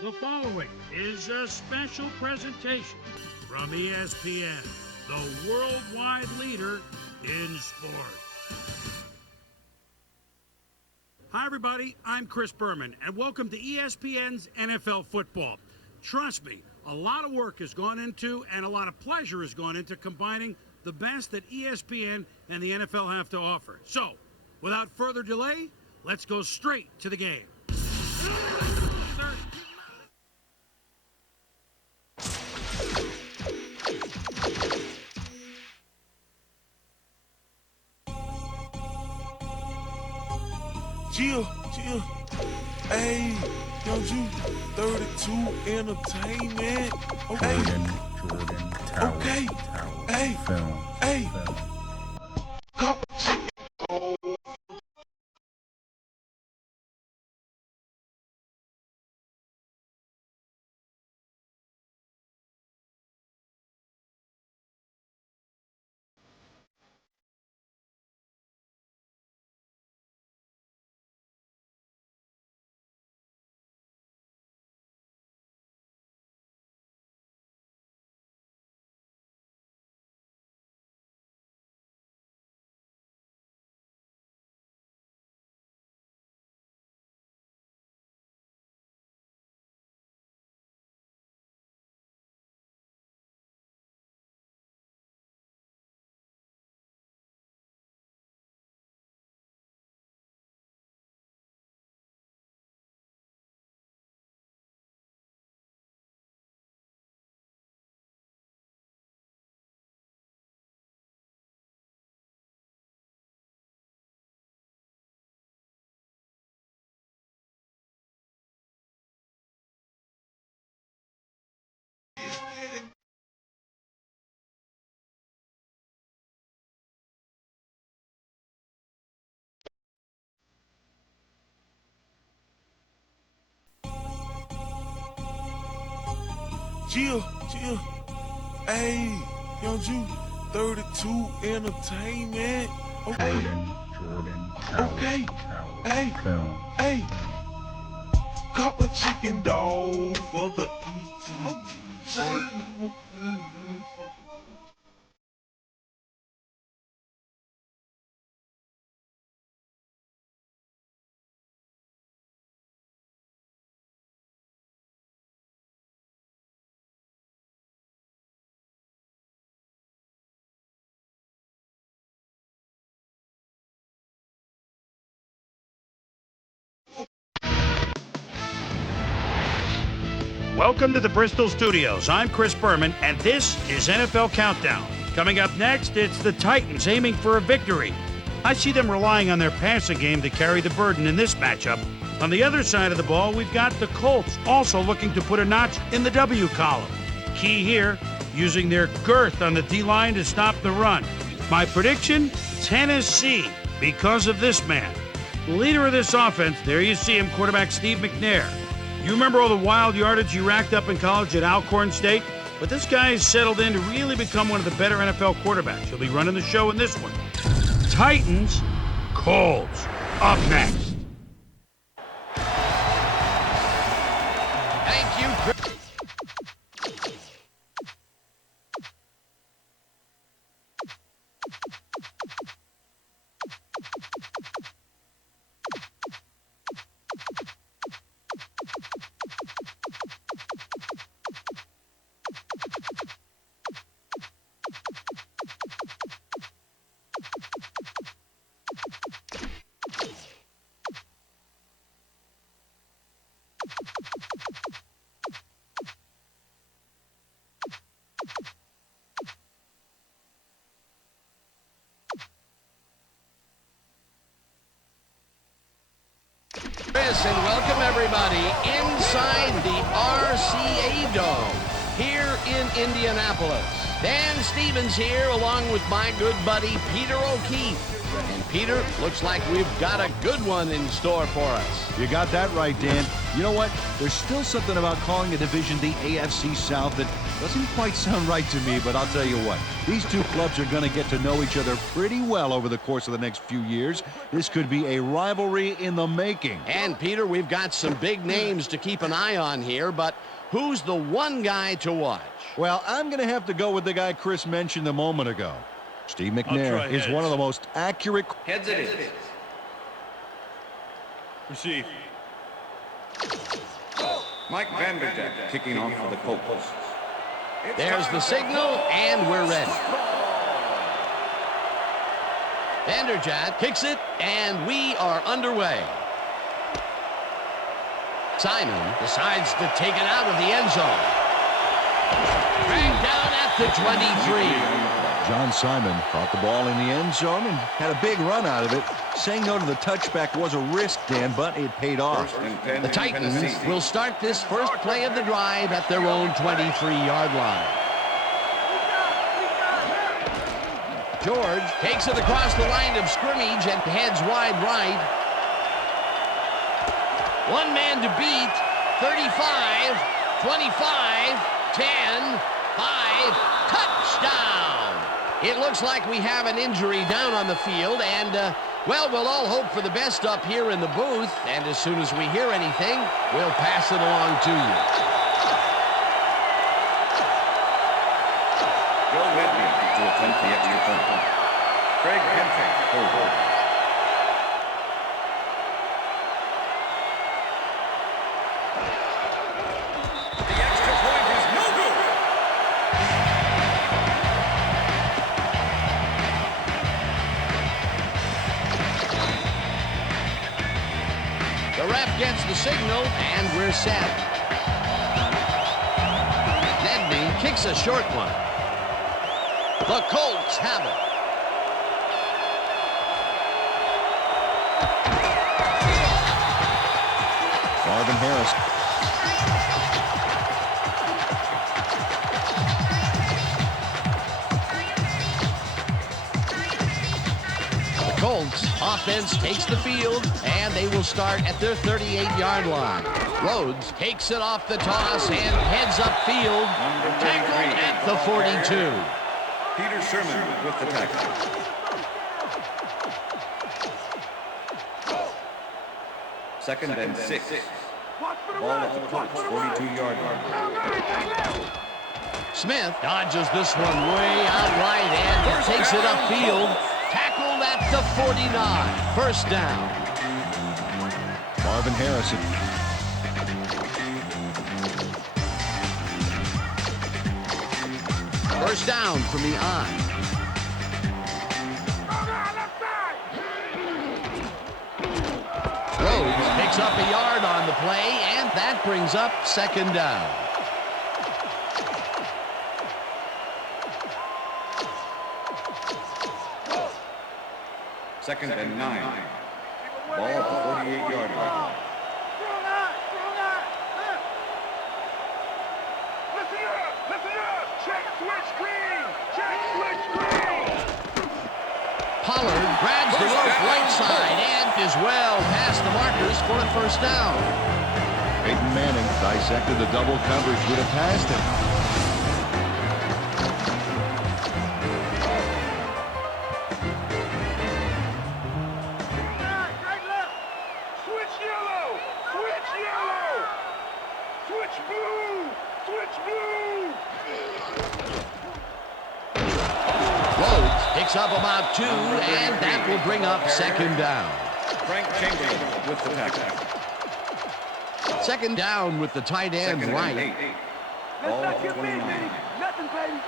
The following is a special presentation from ESPN, the worldwide leader in sports. Hi, everybody. I'm Chris Berman, and welcome to ESPN's NFL Football. Trust me, a lot of work has gone into and a lot of pleasure has gone into combining the best that ESPN and the NFL have to offer. So, without further delay, let's go straight to the game. Chill. Hey, Young Ju, 32 Entertainment. Okay. Jordan, Tower, Okay. Tower, Hey. Film. Hey. Cup of chicken. Chill. Hey, Young Ju, 32 Entertainment. Okay. Jordan, Tower, Okay. Tower, Hey. Film. Hey. Cup of chicken dog for the eating. Welcome to the Bristol Studios. I'm Chris Berman, and this is NFL Countdown. Coming up next, it's the Titans aiming for a victory. I see them relying on their passing game to carry the burden in this matchup. On the other side of the ball, we've got the Colts also looking to put a notch in the W column. Key here, using their girth on the D-line to stop the run. My prediction, Tennessee, because of this man. Leader of this offense, there you see him, quarterback Steve McNair. You remember all the wild yardage he racked up in college at Alcorn State? But this guy has settled in to really become one of the better NFL quarterbacks. He'll be running the show in this one. Titans, Colts, up next. Thank you, Chris. And welcome everybody inside the RCA Dome here in Indianapolis. Dan Stevens here, along with my good buddy Peter O'Keefe. And Peter, looks like we've got a good one in store for us. You got that right, Dan. You know what? There's still something about calling a division the AFC South that doesn't quite sound right to me, but I'll tell you what. These two clubs are going to get to know each other pretty well over the course of the next few years. This could be a rivalry in the making. And, Peter, we've got some big names to keep an eye on here, but who's the one guy to watch? Well, I'm going to have to go with the guy Chris mentioned a moment ago. Steve McNair is one of the most accurate. Heads it is. Receive. Mike Vanderjagt kicking off for the Colts. There's the signal, and we're ready. Vanderjagt kicks it, and we are underway. Simon decides to take it out of the end zone. Dragged down at the 23. John Simon caught the ball in the end zone and had a big run out of it. Saying no to the touchback was a risk, Dan, but it paid off. The Titans will start this first play of the drive at their own 23-yard line. George takes it across the line of scrimmage and heads wide right. One man to beat. 35, 25, 10, 5, touchdown! It looks like we have an injury down on the field, and, well, we'll all hope for the best up here in the booth, and as soon as we hear anything, we'll pass it along to you. Joe Wedney to attempt the extra point. Craig Henry, hold. The ref gets the signal, and we're set. Nedney kicks a short one. The Colts have it. Marvin Harris. Colts offense takes the field, and they will start at their 38-yard line. Rhodes takes it off the toss and heads upfield. Tackled at the 42. Peter Sherman with the tackle. Second and 6. Ball at the Colts 42-yard line. Smith dodges this one way out right and takes it upfield. Tackled at the 49. First down. Marvin Harrison. First down from the I. Rhodes picks up a yard on the play, and that brings up second down. Second and 9. Ball at the 48-yard line. Pollard grabs the rope right side and is well past the markers for a first down. Peyton Manning dissected the double coverage with a pass him. Picks up about 2, and that will bring up second down. Frank Chamberlain with the tackle. Second down with the tight end Second right. and 8. Ball at the 29. Nothing, baby.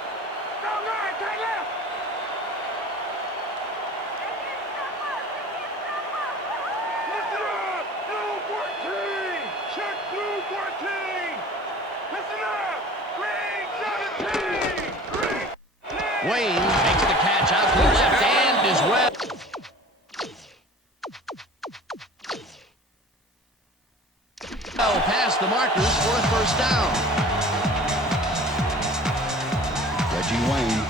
Go right, take left. Listen up, blue 14. Check blue 14. Listen up, green 17. Wayne makes the catch out to the left and is well. Well past the markers for a first down. Reggie Wayne.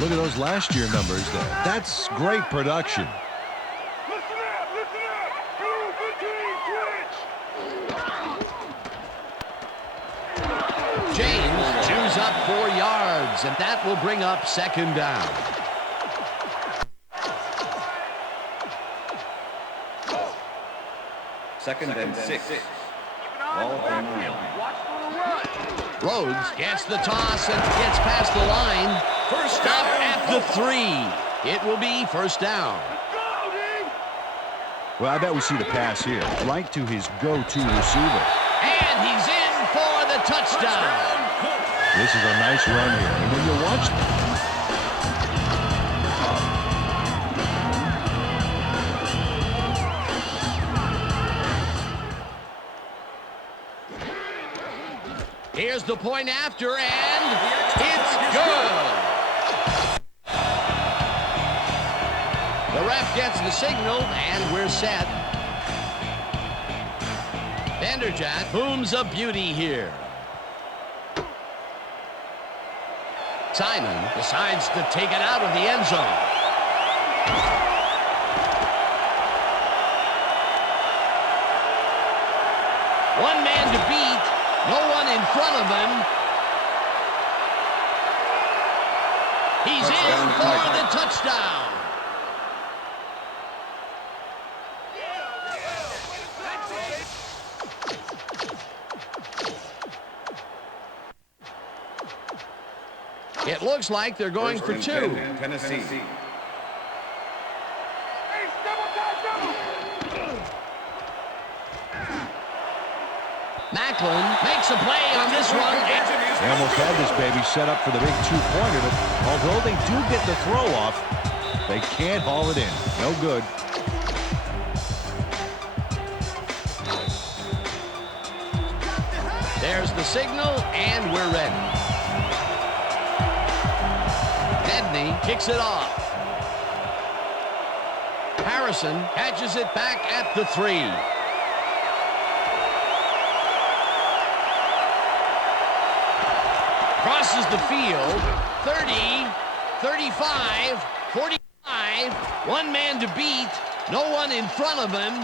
Look at those last year numbers there. That's great production. Listen up, listen up. Blue 15 switch. James chews up 4 yards, and that will bring up second down. Second and 6. Ball from 9. Rhodes gets the toss and gets past the line. First up at the 3. It will be first down. Well, I bet we see the pass here, right to his go-to receiver. And he's in for the touchdown. This is a nice run here. And when you watch... Here's the point after, and it's good. The ref gets the signal, and we're set. Vanderjagt booms a beauty here. Simon decides to take it out of the end zone. One man to beat. No one in front of him. He's in for the touchdown. It looks like they're going for 2. Tennessee. Macklin makes a play on this one. They almost had this baby set up for the big 2-pointer, but although they do get the throw off, they can't haul it in. No good. There's the signal, and we're ready. Nedney kicks it off. Harrison catches it back at the 3. Crosses the field. 30, 35, 45. One man to beat. No one in front of him.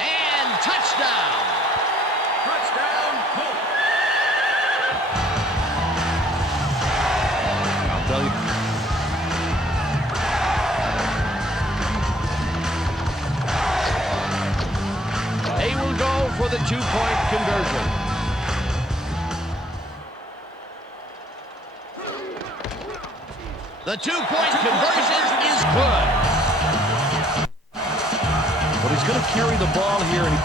And touchdown. Touchdown, Colts. I'll tell you. They will go for the 2-point conversion. The 2-point conversion is good. But he's going to carry the ball here. And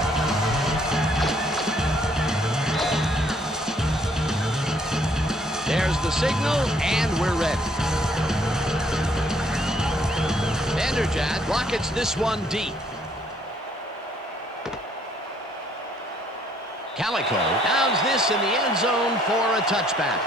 There's the signal, and we're ready. Vanderjagt rockets this one deep. Calico downs this in the end zone for a touchback.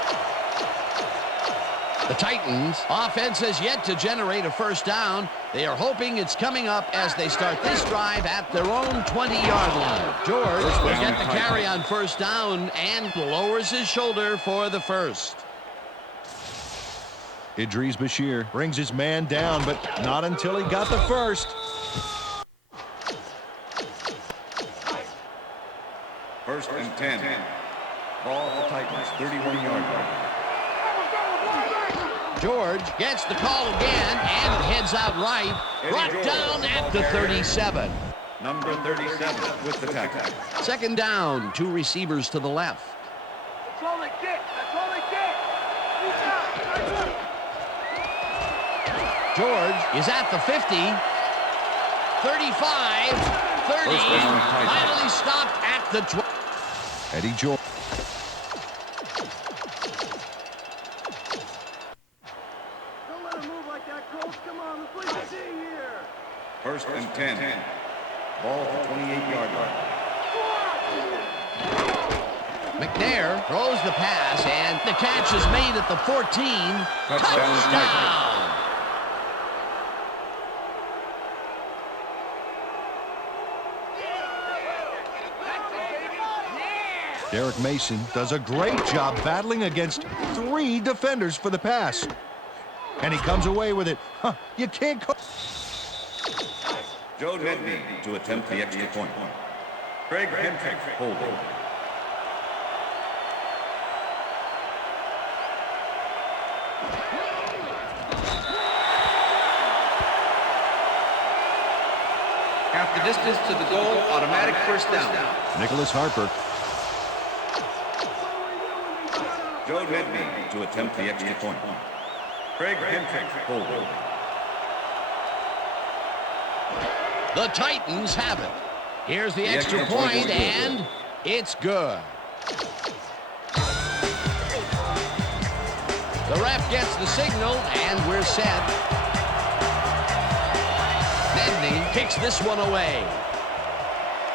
The Titans offense has yet to generate a first down. They are hoping it's coming up as they start this drive at their own 20-yard line. George will get the carry on first down and lowers his shoulder for the first. Idris Bashir brings his man down, but not until he got the first. First and 10. Ball for Titans, 31-yard line. George gets the call again and heads out right. Brought down at the 37. Number 37 with the tackle. Second down, 2 receivers to the left. That's all they get. That's all they get. George is at the 50. 35. 30. Finally stopped at the 20. Eddie George. Don't let him move like that, Colts. Come on, let's play the team here. First and 10. Ball for 28-yard line. McNair throws the pass, and the catch is made at the 14. Touchdown. Derek Mason does a great job battling against 3 defenders for the pass. And he comes away with it. You can't call. Joedirt to attempt the extra point. Craig Hentrick holding. Half the distance to the goal, automatic first down. Nicholas Harper. Joedirt to attempt the extra point. Craig Hentrick holding. The Titans have it. Here's the extra point, and it's good. The ref gets the signal, and we're set. Nedney kicks this one away.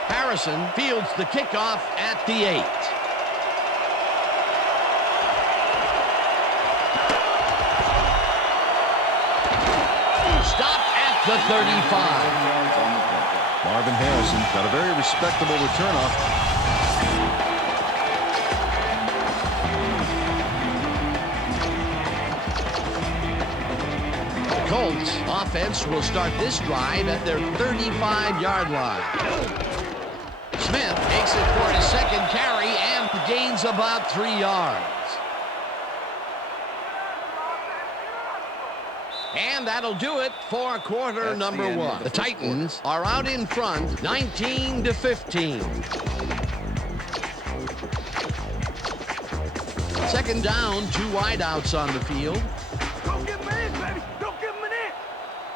Harrison fields the kickoff at the 8. Stop at the 35. Marvin Harrison got a very respectable return off. Colts offense will start this drive at their 35-yard line. Smith takes it for his second carry and gains about 3 yards. And that'll do it for quarter number 1. The Titans are out in front, 19-15. Second down, 2 wideouts on the field. Don't give him an inch, baby. Don't give him an inch.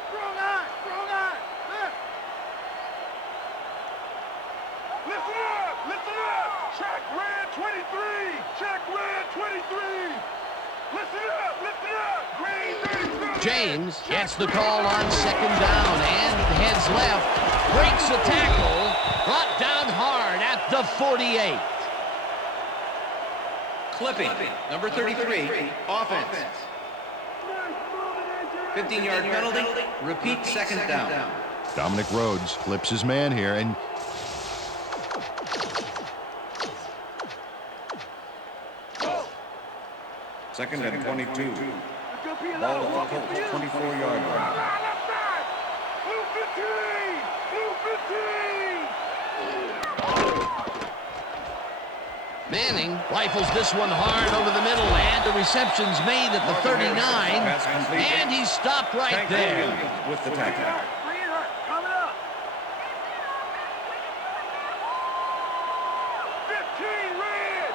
Strong eye, strong eye. Listen up, listen up. Check red 23. Check red 23. Listen up, listen up. Green 33. James gets the call on second down and heads left. Breaks a tackle. Brought down hard at the 48. Clipping, number 33, offense. 15-yard penalty, repeat second down. Dominic Rhodes flips his man here, and Second and 22. Ball at the Colts 24-yard line. Blue 15. Blue 15. Manning rifles this one hard over the middle, and the reception's made at the 39, and he's stopped right there. With the tackle. Coming up. 15 red.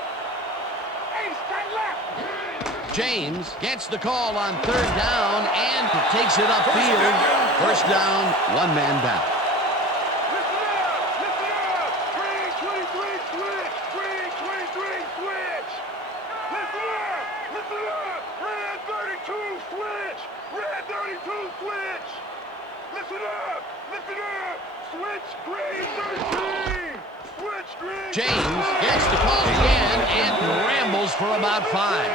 8 straight left. James gets the call on third down and takes it upfield. First down, 1 man down. Listen up. Green 23 switch. Green 23 switch. Listen up. Red 32 switch. Red 32 switch. Listen up. Switch green 13. Switch green. James gets the call again and rambles for about 5.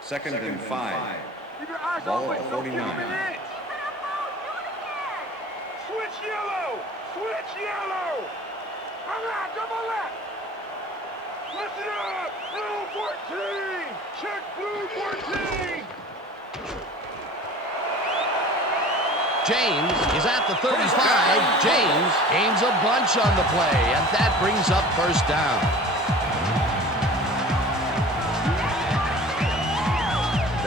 Second and 5. Keep your eyes Ball open. at the Don't give him 49. an inch. Switch yellow. Switch yellow. Come on, double left. Listen up. Blue 14. Check blue 14. James is at the 35. James gains a bunch on the play, and that brings up first down.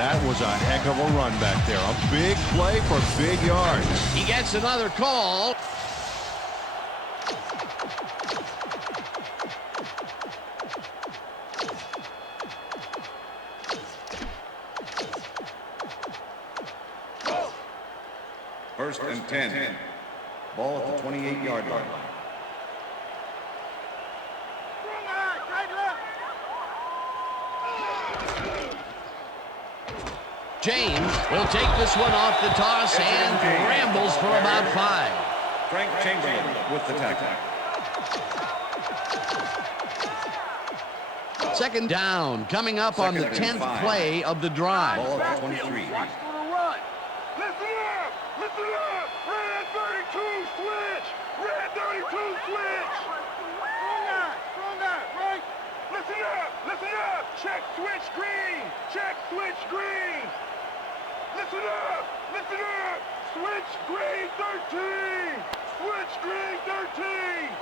that was a heck of a run back there. A big play for big yards. He gets another call. First and 10. Ball at the 28-yard line. James will take this one off the toss and rambles for about 5. Frank Chamberlain with the tackle. Second down, coming up on the 10th play of the drive. Ball at 23. Watch for the run. Listen up! Listen up! Red 32 switch! Red 32 switch! Strong guy, right? Listen up! Listen up! Check switch green! Check switch green! Listen up! Listen up! Switch green 13! Switch green 13!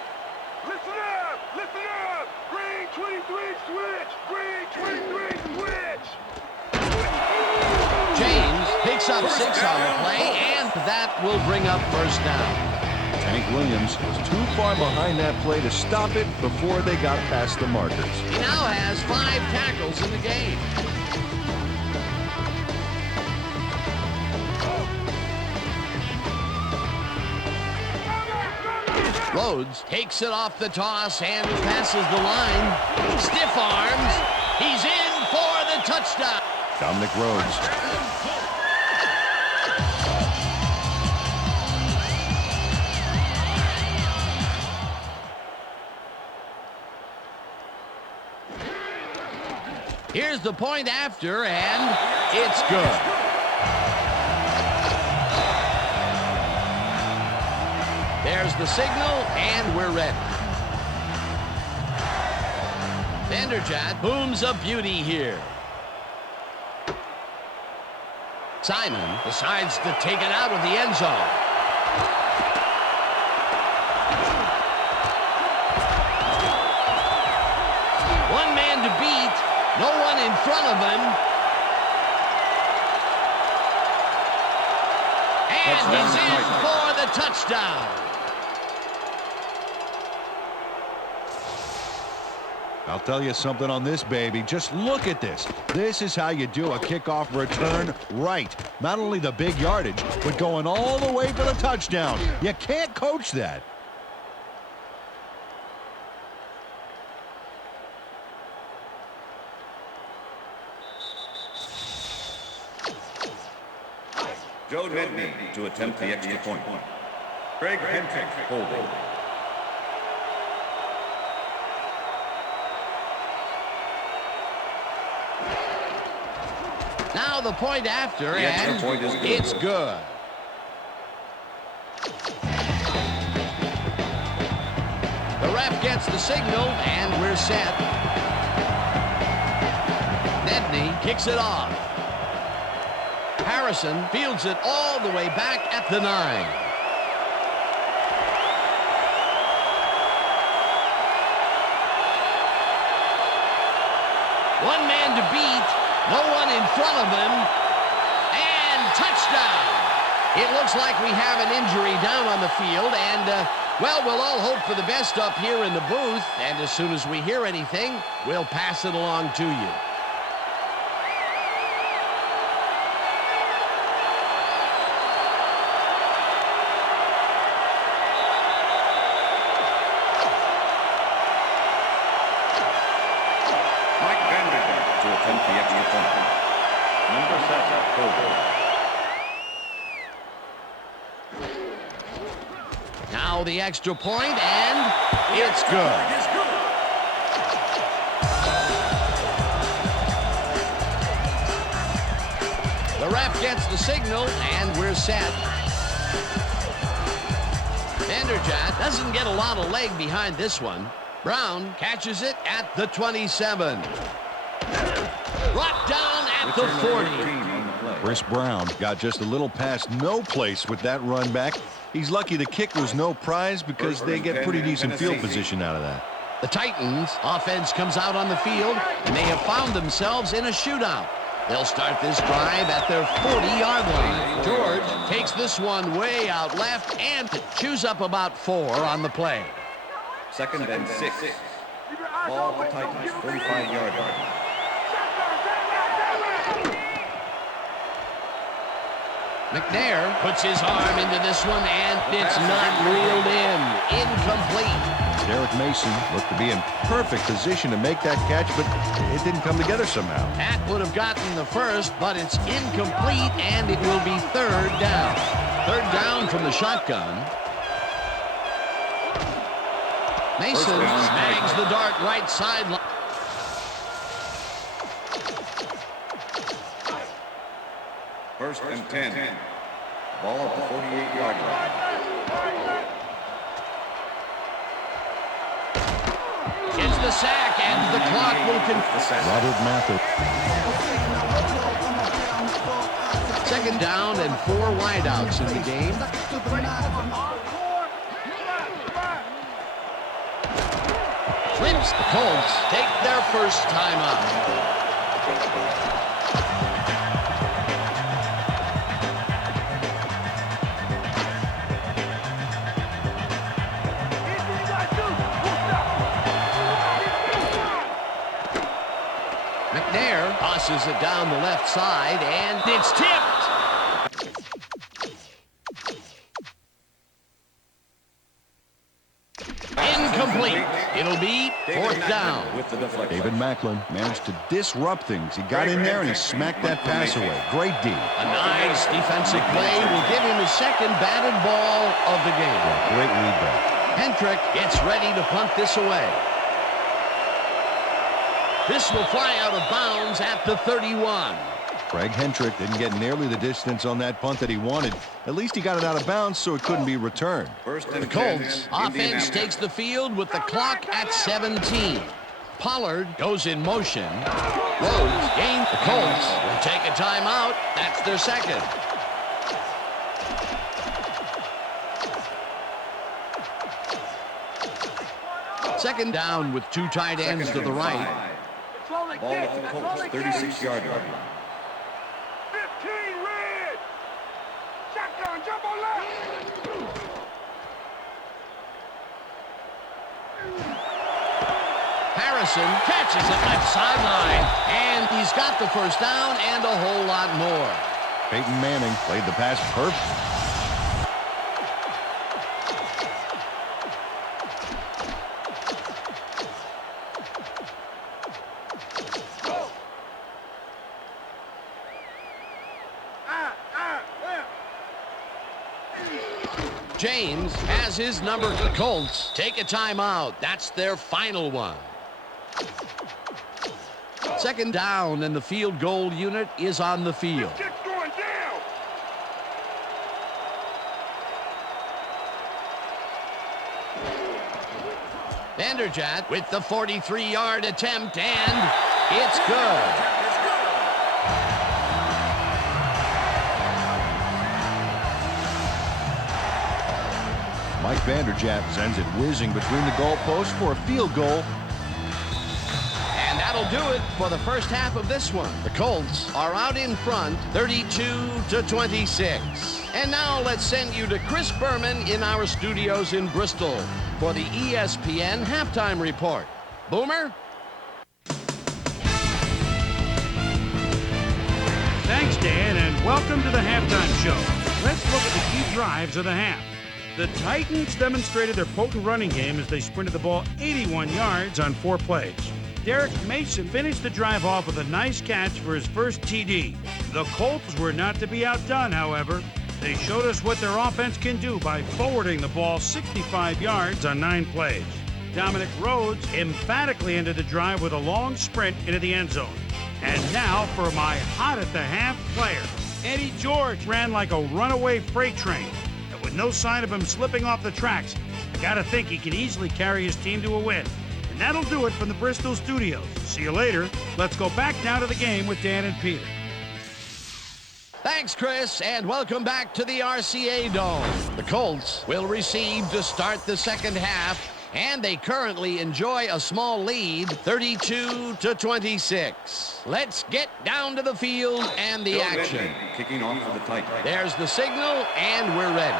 Listen up! Listen up! Green 23 switch! Green 23 switch! James picks up 6 on the play, and that will bring up first down. Tank Williams was too far behind that play to stop it before they got past the markers. He now has 5 tackles in the game. Rhodes takes it off the toss and passes the line. Stiff arms. He's in for the touchdown. Dominic Rhodes. Here's the point after, and it's good. There's the signal, and we're ready. Vanderjagt booms a beauty here. Simon decides to take it out of the end zone. One man to beat, no one in front of him. And he's in for the touchdown. I'll tell you something on this, baby. Just look at this. This is how you do a kickoff return right. Not only the big yardage, but going all the way for the touchdown. You can't coach that. Joedirt to attempt the extra point. Craig Hentrick holding. Now the point after, The extra and point is good. it's good. The ref gets the signal, and we're set. Nedney kicks it off. Harrison fields it all the way back at the 9. One man to beat, no one in front of him, and touchdown. It looks like we have an injury down on the field, and, well, we'll all hope for the best up here in the booth, and as soon as we hear anything, we'll pass it along to you. To attempt the extra point. Number 7, holding. Now the extra point, and it's good. The ref gets the signal, and we're set. Vanderjagt doesn't get a lot of leg behind this one. Brown catches it at the 27. Brought down at the 40. Chris Brown got just a little past no place with that run back. He's lucky the kick was no prize because they get pretty decent field position out of that. The Titans offense comes out on the field, and they have found themselves in a shootout. They'll start this drive at their 40-yard line. George takes this one way out left and chews up about 4 on the play. Second and 6. Ball for Titans, 45-yard line. McNair puts his arm into this one, and it's not reeled in. Incomplete. Derek Mason looked to be in perfect position to make that catch, but it didn't come together somehow. That would have gotten the first, but it's incomplete, and it will be 3rd down. 3rd down from the shotgun. Mason snags the dart right sideline. First and 10. Ball at the 48-yard line. Gets the sack, and the clock will continue. Robert Mathis. Second down and 4 wideouts in the game. Flips. The Colts take their first time out. McNair tosses it down the left side, and it's tipped. Incomplete. It'll be fourth down. With the deflection. David Macklin managed to disrupt things. He got in there and he smacked that pass away. Great D. A nice defensive play will give him his second batted ball of the game. Yeah, great read back. Hendrick gets ready to punt this away. This will fly out of bounds at the 31. Craig Hendrick didn't get nearly the distance on that punt that he wanted. At least he got it out of bounds so it couldn't be returned. The Colts offense takes the field with the clock at 17. Pollard goes in motion. Rhodes gains. The Colts will take a timeout. That's their second. Second down with 2 tight ends to the right. Ball at the Colts 36-yard line. 15 red. Shotgun, jump on left. Harrison catches it left sideline, and he's got the first down and a whole lot more. Peyton Manning played the pass perfect. James has his number. The Colts take a timeout. That's their final one. Second down, and the field goal unit is on the field. Kick's going down. Vanderjagt with the 43-yard attempt, and it's good. Mike Vanderjagt sends it whizzing between the goalposts for a field goal. And that'll do it for the first half of this one. The Colts are out in front, 32-26. And now let's send you to Chris Berman in our studios in Bristol for the ESPN halftime report. Boomer? Thanks, Dan, and welcome to the halftime show. Let's look at the key drives of the half. The Titans demonstrated their potent running game as they sprinted the ball 81 yards on 4 plays. Derek Mason finished the drive off with a nice catch for his first TD. The Colts were not to be outdone, however. They showed us what their offense can do by forwarding the ball 65 yards on 9 plays. Dominic Rhodes emphatically ended the drive with a long sprint into the end zone. And now for my hot-at-the-half player. Eddie George ran like a runaway freight train. With no sign of him slipping off the tracks, I gotta think he can easily carry his team to a win. And that'll do it from the Bristol studios. See you later. Let's go back now to the game with Dan and Peter. Thanks, Chris, and welcome back to the RCA Dome. The Colts will receive to start the second half, and they currently enjoy a small lead, 32-26. Let's get down to the field and the action. Kicking off for the Titans. There's the signal, and we're ready.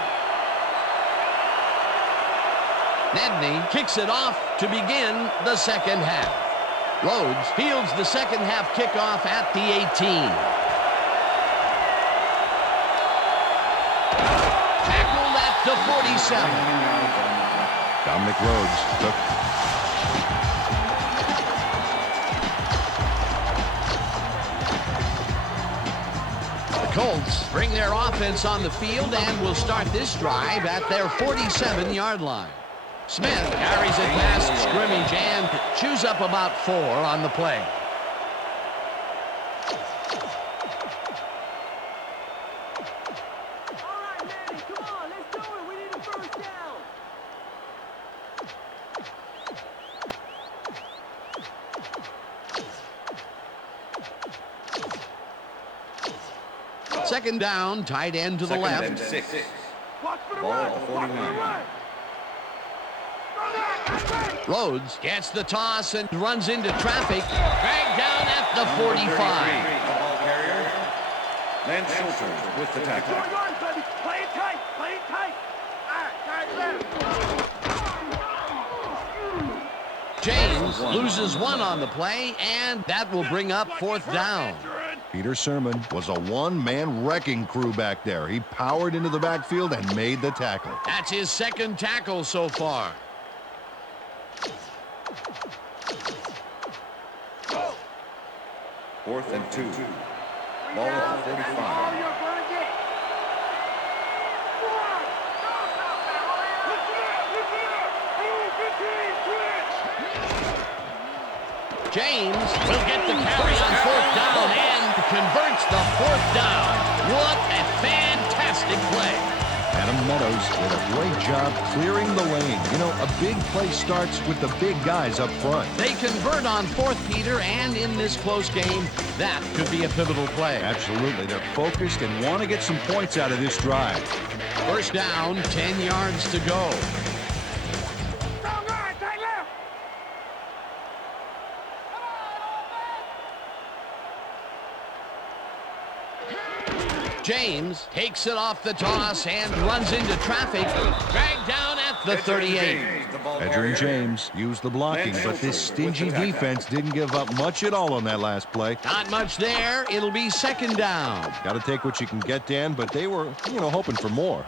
Nedney kicks it off to begin the second half. Rhodes fields the second half kickoff at the 18. Tackled at the 47. Dominic Rhodes took. The Colts bring their offense on the field and will start this drive at their 47-yard line. Smith carries it past scrimmage and chews up about 4 on the play. Second down, tight end to the Second left. and 6. Watch for the Ball run. at the Watch for the 49. run. Rhodes gets the toss and runs into traffic. Dragged down at the 45. The ball carrier. Lance Schulter with the tackle. 4 yards, baby. Play it tight. Play it tight. All right, tight left. James loses one on the play, and that will bring up fourth down. Peter Sermon was a one-man wrecking crew back there. He powered into the backfield and made the tackle. That's his second tackle so far. Fourth and 2. Ball at the 45. James will get the carry on fourth down and converts the fourth down. What a fantastic play. Adam Meadows did a great job clearing the lane. You know, a big play starts with the big guys up front. They convert on fourth, Peter, and in this close game, that could be a pivotal play. Absolutely. They're focused and want to get some points out of this drive. First down, 10 yards to go. James takes it off the toss and runs into traffic. Dragged down at the 38. Edgerrin James used the blocking, but this stingy defense didn't give up much at all on that last play. Not much there. It'll be second down. Got to take what you can get, Dan, but they were, hoping for more.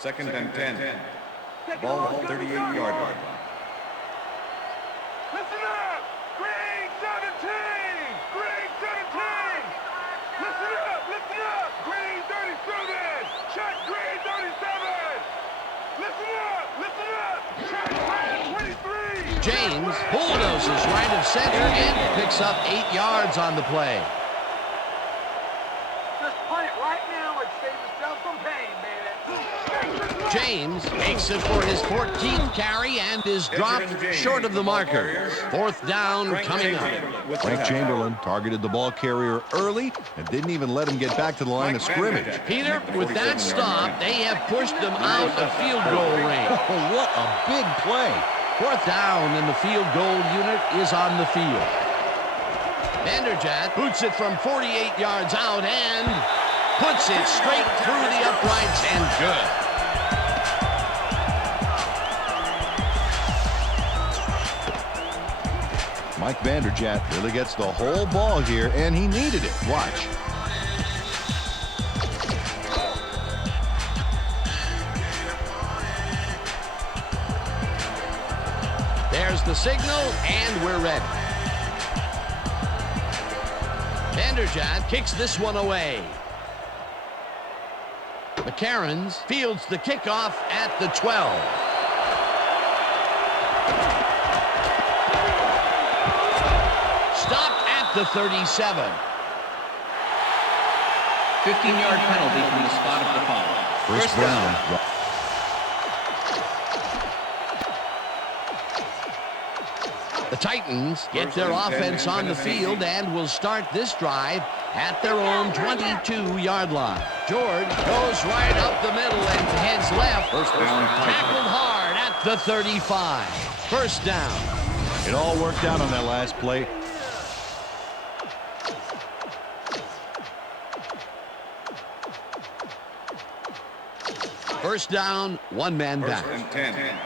Second and 10. Ball at the 38-yard line. Listen up! Grade 17! Grade 17! Listen up! Listen up! Grade 37! Check grade 37! Listen up! Listen up! Check grade 23! James bulldozes right of center and picks up 8 yards on the play. Just punt it right now and save yourself some pain, baby. James makes it for his 14th carry and is dropped short of the marker. Fourth down coming up. Frank Chamberlain targeted the ball carrier early and didn't even let him get back to the line of scrimmage. Peter, with that stop, they have pushed them out of field goal range. Oh, what a big play. Fourth down, and the field goal unit is on the field. Vanderjagt boots it from 48 yards out and puts it straight through the uprights and good. Mike Vanderjagt really gets the whole ball here, and he needed it. Watch. There's the signal, and we're ready. Vanderjagt kicks this one away. McCarrons fields the kickoff at the 12. Stopped at the 37. 15-yard penalty from the spot of the foul. First down. The Titans get their offense on the field and will start this drive at their own 22-yard line. George goes right up the middle and heads left. First down. Tackled hard at the 35. First down. It all worked out on that last play. First down, one man back. First and 10.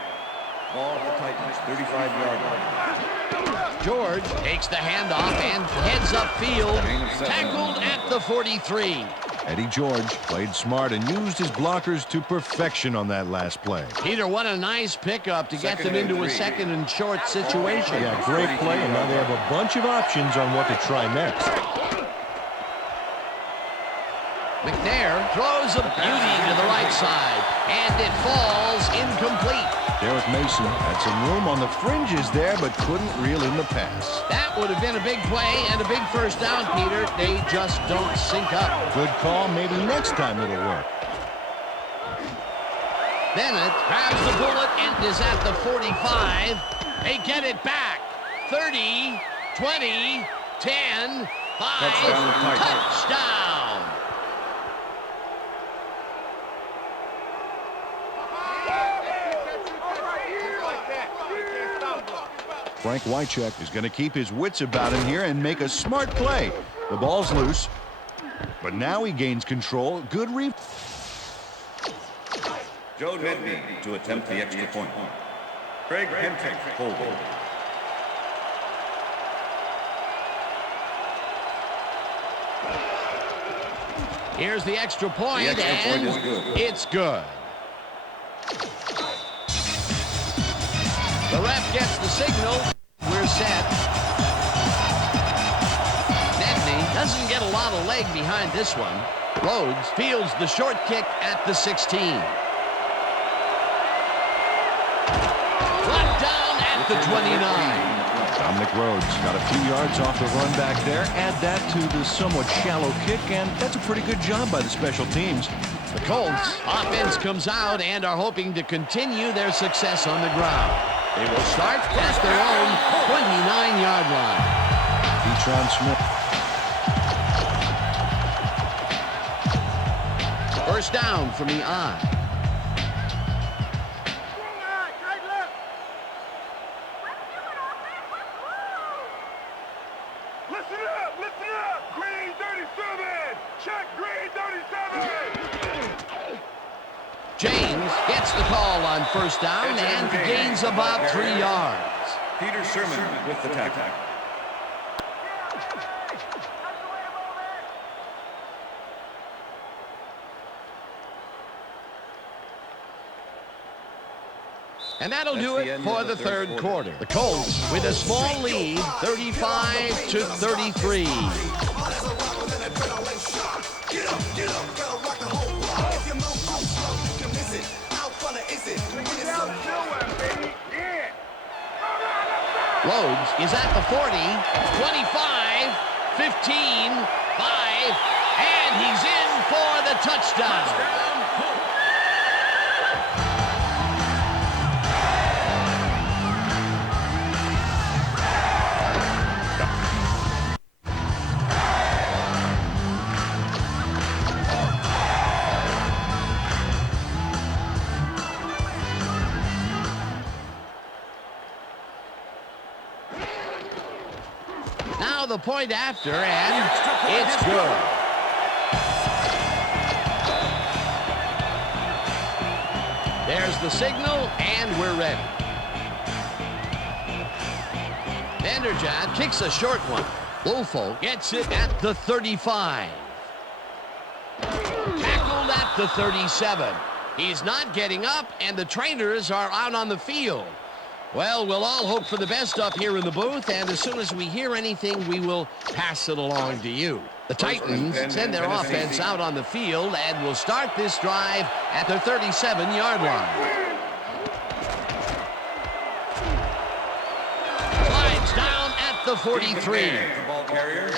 Ball at the Titans, 35-yard line. George takes the handoff and heads upfield. Tackled at the 43. Eddie George played smart and used his blockers to perfection on that last play. Peter, what a nice pickup to get them into a second and short situation. Yeah, great play, and now they have a bunch of options on what to try next. McNair throws a beauty to the right side, and it falls incomplete. Derek Mason had some room on the fringes there, but couldn't reel in the pass. That would have been a big play and a big first down, Peter. They just don't sync up. Good call. Maybe next time it'll work. Bennett grabs the bullet and is at the 45. They get it back. 30, 20, 10, 5. Touchdown, Titans. Touchdown. Frank Wycheck is going to keep his wits about him here and make a smart play. The ball's loose, but now he gains control. Good read. Joe Nedney to attempt the extra point. Craig Hentrick holding. Here's the extra point, The extra and point is good. it's good. The ref gets the signal. We're set. Nedney doesn't get a lot of leg behind this one. Rhodes fields the short kick at the 16. Brought down at the 29. Dominic Rhodes got a few yards off the run back there. Add that to the somewhat shallow kick, and that's a pretty good job by the special teams. The Colts offense comes out and are hoping to continue their success on the ground. They will start at their own 29-yard line. Detron Smith. First down from the I. Listen up, listen up! Green 37! Check Green 37! James gets the call on first down and gains about 3 yards. Peter Sherman with the tackle. And that'll do it for the third quarter. The Colts with a small lead, 35-33. Rhodes is at the 40, 25, 15, 5, and he's in for the touchdown. Now the point after, and it's good. There's the signal, and we're ready. Vanderjagt kicks a short one. Woolfolk gets it at the 35. Tackled at the 37. He's not getting up, and the trainers are out on the field. Well, we'll all hope for the best up here in the booth, and as soon as we hear anything, we will pass it along to you. The Titans send their offense out on the field and will start this drive at their 37-yard line. Slides down at the 43. The ball carrier.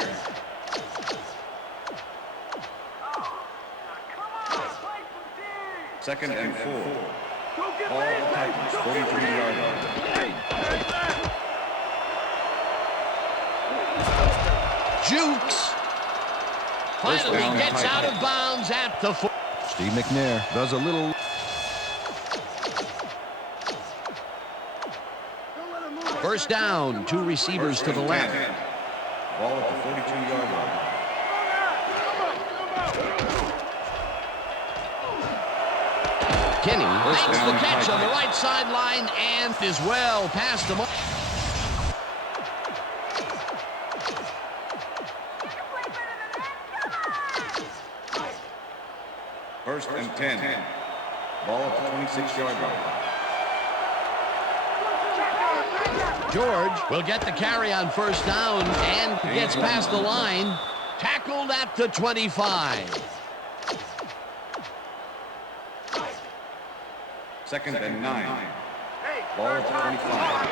Second and 4. Ball Titans, 43-yard line. Jukes finally gets out of bounds at the 4. Steve McNair does a little. First down, 2 receivers to the left. Ball at the 42-yard line. Kenny makes the catch on the right sideline and is well past the mark. First and 10. Ball at the 26-yard line. George will get the carry on first down and gets past the line. Tackled at the 25. Second and 9. Ball at the 25.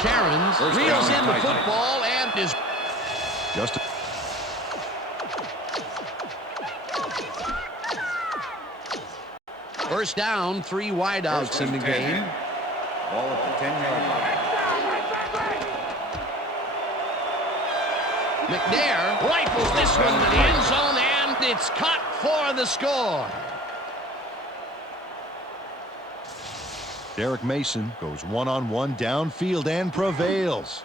Cairns reels in the football and is Just First down, 3 wideouts in the game. Ball at the 10-yard line. McNair rifles this one to the end zone, and it's caught for the score. Derek Mason goes one-on-one downfield and prevails.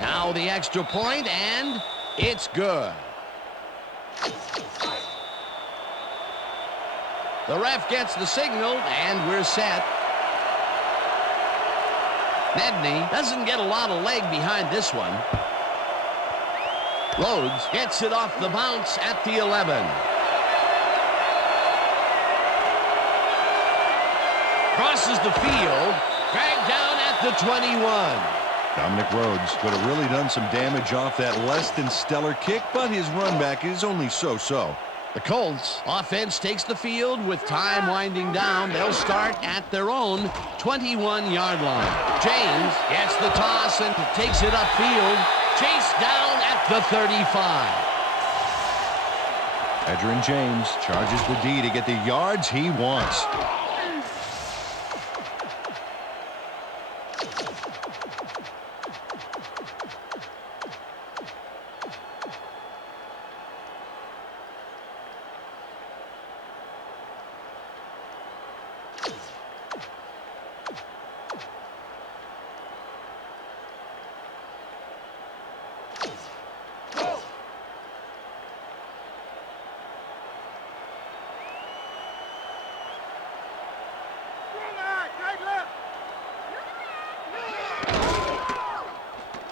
Now the extra point, and it's good. The ref gets the signal, and we're set. Medney doesn't get a lot of leg behind this one. Rhodes gets it off the bounce at the 11. Crosses the field, dragged down at the 21. Dominic Rhodes could have really done some damage off that less than stellar kick, but his run back is only so-so. The Colts offense takes the field with time winding down. They'll start at their own 21-yard line. James gets the toss and takes it upfield. Chased down at the 35. Edgerrin James charges the D to get the yards he wants.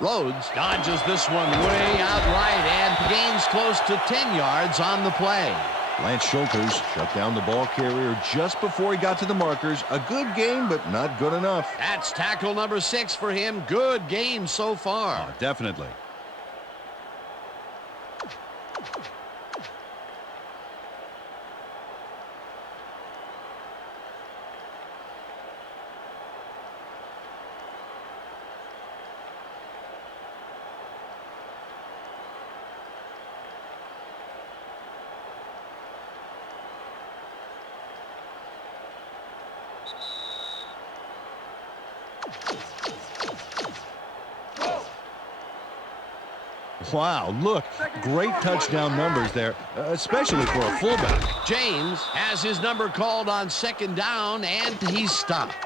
Rhodes dodges this one way out right and gains close to 10 yards on the play. Lance Schulters shut down the ball carrier just before he got to the markers. A good game, but not good enough. That's tackle number 6 for him. Good game so far. Oh, definitely. Wow, look, great touchdown numbers there, especially for a fullback. James has his number called on 2nd down, and he's stopped.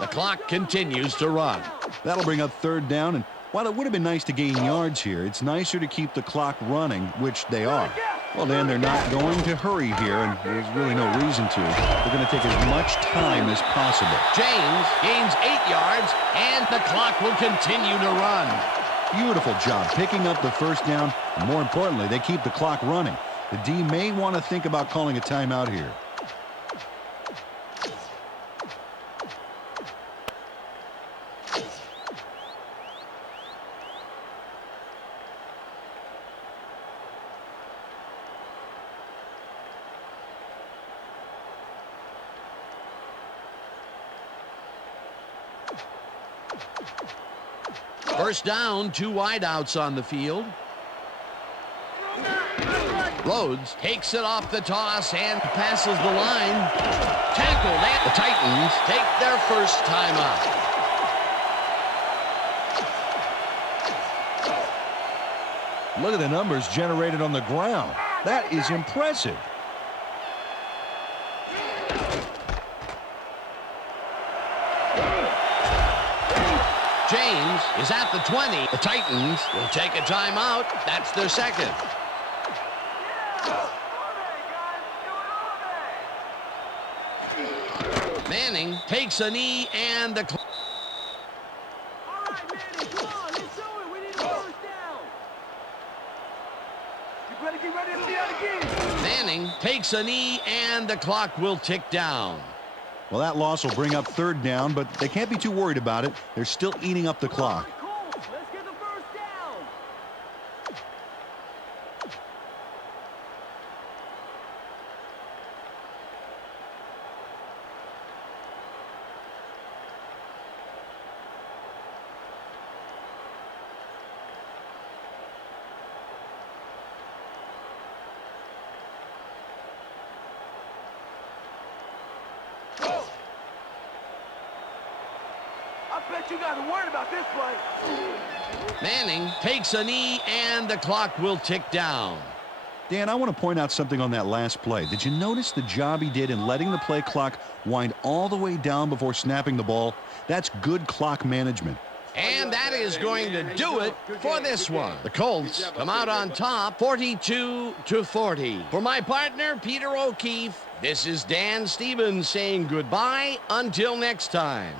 The clock continues to run. That'll bring up 3rd down, and while it would have been nice to gain yards here, it's nicer to keep the clock running, which they are. Well, Dan, they're not going to hurry here, and there's really no reason to. They're going to take as much time as possible. James gains 8 yards, and the clock will continue to run. Beautiful job picking up the 1st down, and more importantly, they keep the clock running. The D may want to think about calling a timeout here. First down, 2 wideouts on the field. Rhodes takes it off the toss and passes the line. Tackled, and the Titans take their first time out. Look at the numbers generated on the ground. That is impressive. James is at the 20. The Titans will take a timeout. That's their second. Manning takes a knee, and the clock. All right, Manning, come on, let's do it. We need a first down. You better get ready to see that again. Manning takes a knee, and the clock will tick down. Well, that loss will bring up 3rd down, but they can't be too worried about it. They're still eating up the clock. Colts, let's get the first down. Bet you guys are worried about this play. Manning takes a knee, and the clock will tick down. Dan, I want to point out something on that last play. Did you notice the job he did in letting the play clock wind all the way down before snapping the ball? That's good clock management. And that is going to do it for this one. The Colts come out on top, 42-40. For my partner, Peter O'Keefe, this is Dan Stevens saying goodbye until next time.